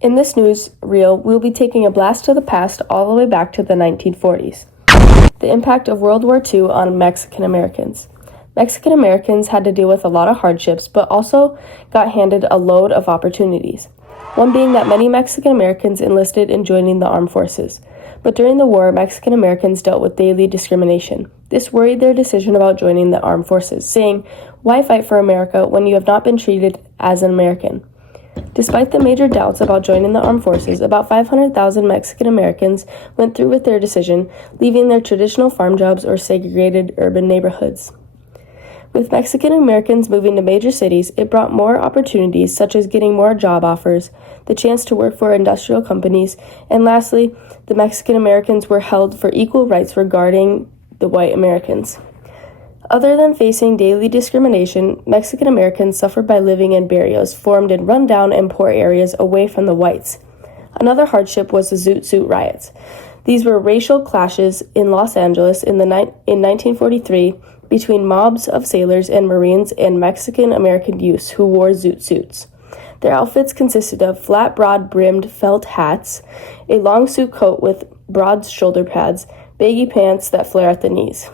In this news reel, we'll be taking a blast to the past all the way back to the 1940s. The impact of World War II on Mexican Americans. Mexican Americans had to deal with a lot of hardships, but also got handed a load of opportunities. One being that many Mexican Americans enlisted in joining the armed forces. But during the war, Mexican Americans dealt with daily discrimination. This worried their decision about joining the armed forces, saying, "Why fight for America when you have not been treated as an American?" Despite the major doubts about joining the armed forces, about 500,000 Mexican Americans went through with their decision, leaving their traditional farm jobs or segregated urban neighborhoods. With Mexican Americans moving to major cities, it brought more opportunities such as getting more job offers, the chance to work for industrial companies, and lastly, the Mexican Americans were held for equal rights regarding the white Americans. Other than facing daily discrimination, Mexican Americans suffered by living in barrios formed in rundown and poor areas away from the whites. Another hardship was the Zoot Suit riots. These were racial clashes in Los Angeles in 1943 between mobs of sailors and Marines and Mexican American youths who wore zoot suits. Their outfits consisted of flat, broad-brimmed felt hats, a long suit coat with broad shoulder pads, baggy pants that flare at the knees.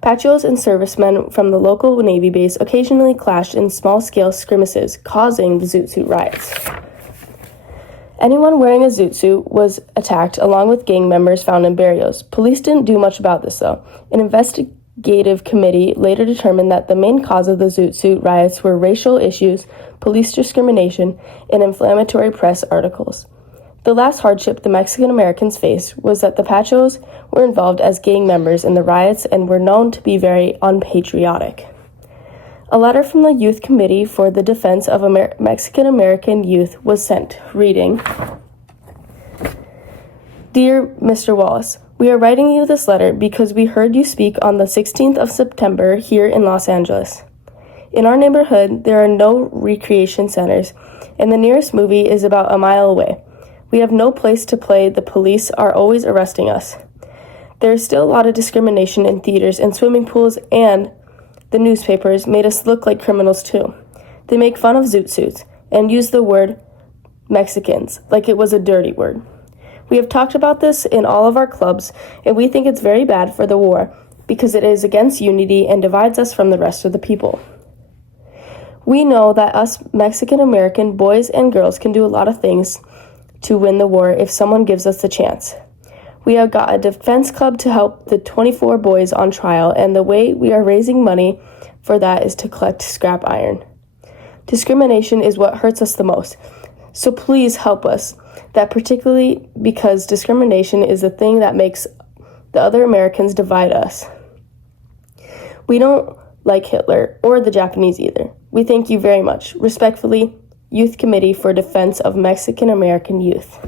Patrios and servicemen from the local Navy base occasionally clashed in small-scale skirmishes, causing the Zoot Suit riots. Anyone wearing a zoot suit was attacked, along with gang members found in barrios. Police didn't do much about this, though. An investigative committee later determined that the main cause of the Zoot Suit riots were racial issues, police discrimination, and inflammatory press articles. The last hardship the Mexican Americans faced was that the Patrios were involved as gang members in the riots and were known to be very unpatriotic. A letter from the Youth Committee for the Defense of Mexican American Youth was sent, reading, "Dear Mr. Wallace, we are writing you this letter because we heard you speak on the 16th of September here in Los Angeles. In our neighborhood, there are no recreation centers, and the nearest movie is about a mile away. We have no place to play. The police are always arresting us. There is still a lot of discrimination in theaters and swimming pools, and the newspapers made us look like criminals too. They make fun of zoot suits and use the word Mexicans like it was a dirty word. We have talked about this in all of our clubs, and we think it's very bad for the war because it is against unity and divides us from the rest of the people. We know that us Mexican American boys and girls can do a lot of things to win the war if someone gives us the chance. We have got a defense club to help the 24 boys on trial, and the way we are raising money for that is to collect scrap iron. Discrimination is what hurts us the most, so please help us, that particularly because discrimination is the thing that makes the other Americans divide us. We don't like Hitler or the Japanese either. We thank you very much. Respectfully, Youth Committee for Defense of Mexican American Youth."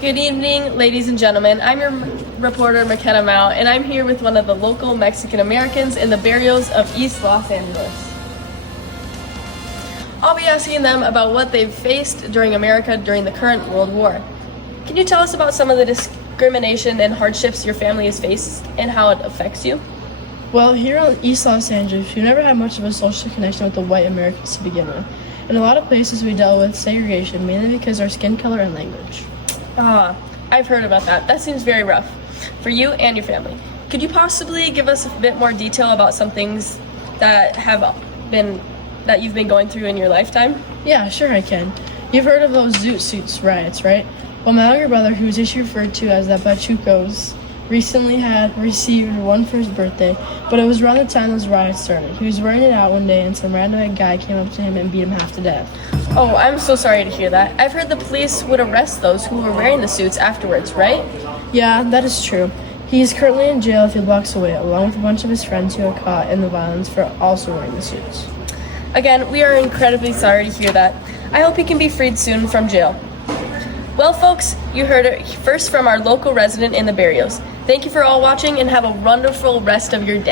Good evening, ladies and gentlemen. I'm your reporter, McKenna Mao, and I'm here with one of the local Mexican Americans in the barrios of East Los Angeles. I'll be asking them about what they've faced during America during the current World War. Can you tell us about some of the discrimination and hardships your family has faced and how it affects you? Well, here in East Los Angeles, we never had much of a social connection with the white Americans to begin with. In a lot of places, we dealt with segregation, mainly because of our skin color and language. I've heard about that. That seems very rough for you and your family. Could you possibly give us a bit more detail about some things that you've been going through in your lifetime? Yeah, sure I can. You've heard of those Zoot Suits riots, right? Well, my younger brother, who is usually referred to as the Pachucos, recently had received one for his birthday, but it was around the time those riots started. He was wearing it out one day and some random guy came up to him and beat him half to death. Oh, I'm so sorry to hear that. I've heard the police would arrest those who were wearing the suits afterwards, right? Yeah, that is true. He is currently in jail a few blocks away, along with a bunch of his friends who were caught in the violence for also wearing the suits. Again, we are incredibly sorry to hear that. I hope he can be freed soon from jail. Well, folks, you heard it first from our local resident in the barrios. Thank you for all watching and have a wonderful rest of your day.